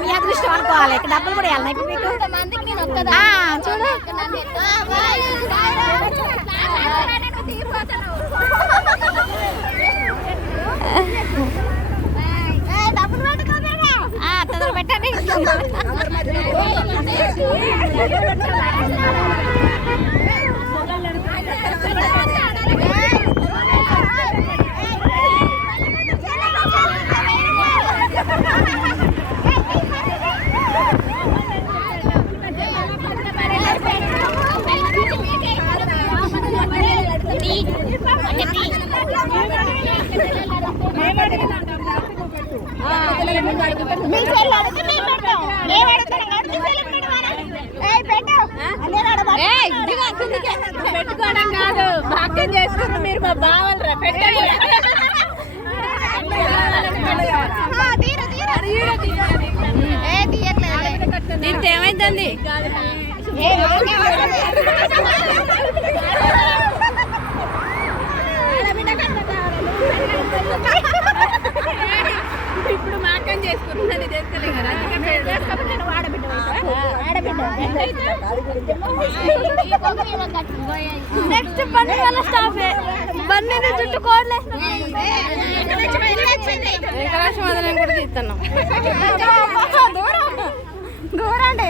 మీ అదృష్టం అనుకోవాలి. ఇక్కడ డబ్బులు కూడా వెళ్ళాలి ఇప్పుడు మీకు. చూడు తొందర పెట్టండి. పెట్టుకోవడం కాదు, భాగ్యం చేసుకున్నారు మీరు. మా బావలరా పెట్టండి. దీంతో ఏమైందండి? ఇప్పుడు మాకం చేసుకుంటున్నాను చేసుకోలే కదా. నెక్స్ట్ బండి వల్ల స్టాప్. బండి చుట్టూ కోడ్లే ఏకరాశి కూడా తీస్తున్నాం. దూరం దూరండి.